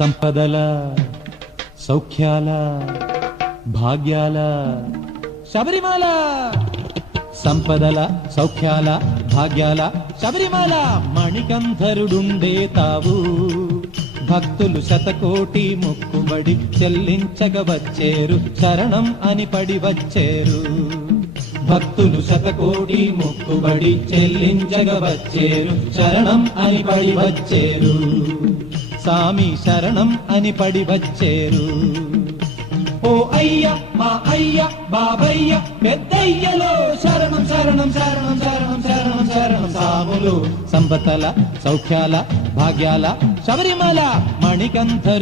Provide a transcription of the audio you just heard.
సంపదల సౌఖ్యాల భాగ్యాల శబరిమల. సంపదల సౌఖ్యాల భాగ్యాల శబరిమల. మణికంఠరుడుండే తావు భక్తులు శతకోటి మొక్కుబడి చెల్లించగ వచ్చేరు, శరణం అని పడి వచ్చేరు. భక్తులు శతకోటి మొక్కుబడి చెల్లించగ వచ్చేరు, శరణం అని పడి వచ్చేరు. సామి శరణం అని పడి వచ్చేరు. ఓ అయ్య మా అయ్య బాబయ్య పెద్దయ్యలో శరణం శరణం శరణం శరణం శరణం శరణం. సాములు సంపదల సౌఖ్యాల భాగ్యాల శబరిమల. మణికంఠ